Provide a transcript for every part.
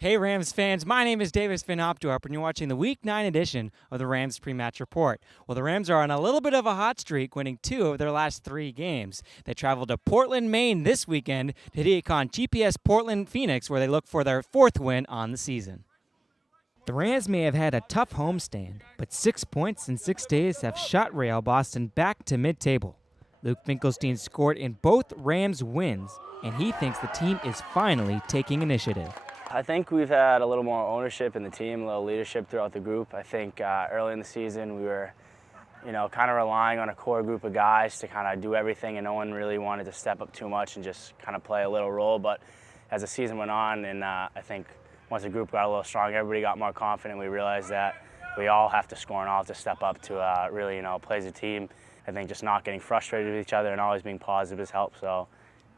Hey Rams fans, my name is Davis Van Opdorp, and you're watching the Week 9 edition of the Rams Pre-Match Report. Well, the Rams are on a little bit of a hot streak, winning 2 of their last 3 games. They traveled to Portland, Maine this weekend to take on GPS Portland Phoenix, where they look for their 4th win on the season. The Rams may have had a tough homestand, but 6 points in 6 days have shot Real Boston back to mid-table. Luke Finkelstein scored in both Rams wins, and he thinks the team is finally taking initiative. I think we've had a little more ownership in the team, a little leadership throughout the group. I think early in the season we were, kind of relying on a core group of guys to kind of do everything, and no one really wanted to step up too much and just kind of play a little role. But as the season went on, and I think once the group got a little stronger, everybody got more confident. We realized that we all have to score and all have to step up to really, play as a team. I think just not getting frustrated with each other and always being positive has helped. So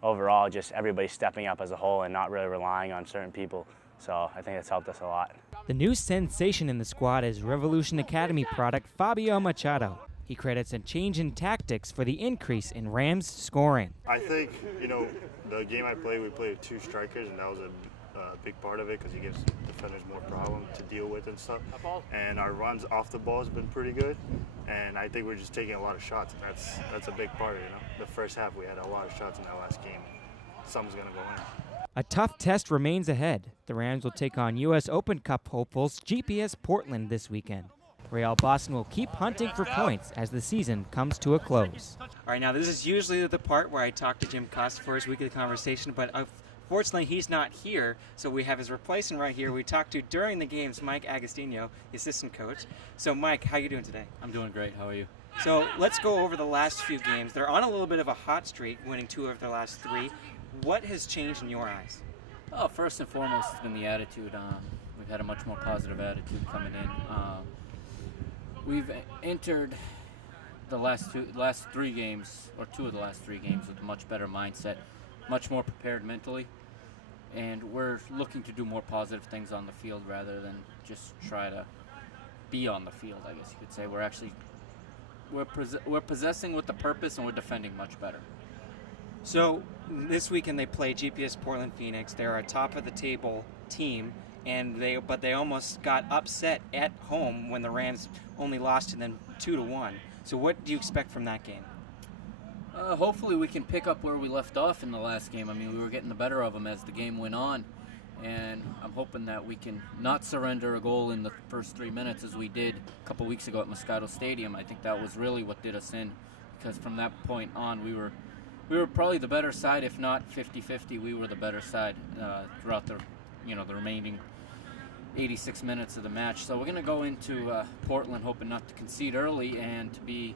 overall, just everybody stepping up as a whole and not really relying on certain people. So I think that's helped us a lot. The new sensation in the squad is Revolution Academy product Fabio Machado. He credits a change in tactics for the increase in Rams scoring. I think, the game I played, we played with 2 strikers, and that was a big part of it because he gives defenders more problem to deal with and stuff. And our runs off the ball has been pretty good, and I think we're just taking a lot of shots. That's a big part of it. The first half we had a lot of shots in that last game. Something's going to go in. A tough test remains ahead. The Rams will take on U.S. Open Cup hopefuls GPS Portland this weekend. Real Boston will keep hunting for points as the season comes to a close. All right, now this is usually the part where I talk to Jim Costa for his weekly conversation, but fortunately he's not here, so we have his replacement right here. We talked to during the games, Mike Agostino, the assistant coach. So Mike, how you doing today? I'm doing great. How are you? So let's go over the last few games. They're on a little bit of a hot streak, winning 2 of their last 3. What has changed in your eyes? Oh, first and foremost, it's been the attitude. We've had a much more positive attitude coming in. We've entered the last 3 games, or 2 of the last 3 games, with a much better mindset, much more prepared mentally, and we're looking to do more positive things on the field rather than just try to be on the field, I guess you could say. We're possessing with a purpose, and we're defending much better. So this weekend they play GPS Portland Phoenix. They're a top of the table team, but they almost got upset at home when the Rams only lost to them 2-1. So what do you expect from that game? Hopefully we can pick up where we left off in the last game. I mean, we were getting the better of them as the game went on, and I'm hoping that we can not surrender a goal in the first 3 minutes as we did a couple weeks ago at Moscato Stadium. I think that was really what did us in, because from that point on we were probably the better side. If not 50-50, we were the better side throughout the remaining 86 minutes of the match. So we're going to go into Portland hoping not to concede early and to be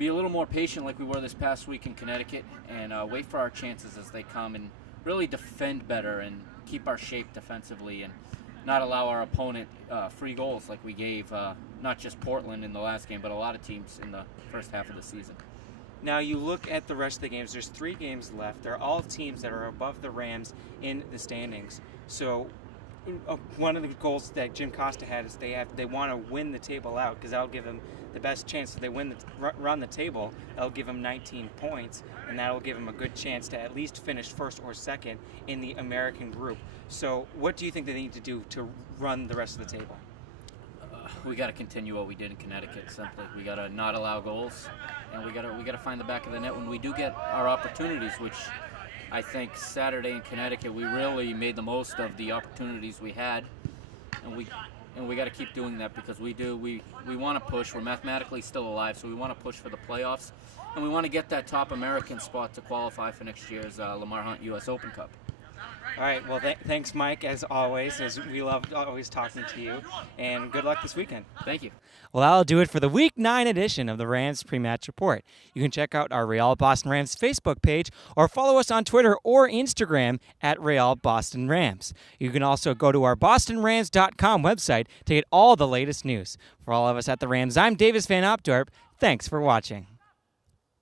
a little more patient like we were this past week in Connecticut, and wait for our chances as they come and really defend better and keep our shape defensively and not allow our opponent free goals like we gave not just Portland in the last game, but a lot of teams in the first half of the season. Now you look at the rest of the games. There's 3 games left. They're all teams that are above the Rams in the standings. So one of the goals that Jim Costa had is they want to win the table out, because that'll give them the best chance. If they run the table, that'll give them 19 points, and that'll give them a good chance to at least finish first or second in the American group. So what do you think they need to do to run the rest of the table? We got to continue what we did in Connecticut. Simply, we got to not allow goals, and we got to find the back of the net when we do get our opportunities. Which I think Saturday in Connecticut we really made the most of the opportunities we had, and we got to keep doing that, because we want to push. We're mathematically still alive, so we want to push for the playoffs, and we want to get that top American spot to qualify for next year's Lamar Hunt U.S. Open Cup. All right, well, thanks, Mike, as always, as we love always talking to you, and good luck this weekend. Thank you. Well, that'll do it for the Week 9 edition of the Rams Pre-Match Report. You can check out our Real Boston Rams Facebook page or follow us on Twitter or Instagram at Real Boston Rams. You can also go to our bostonrams.com website to get all the latest news. For all of us at the Rams, I'm Davis Van Opdorp. Thanks for watching.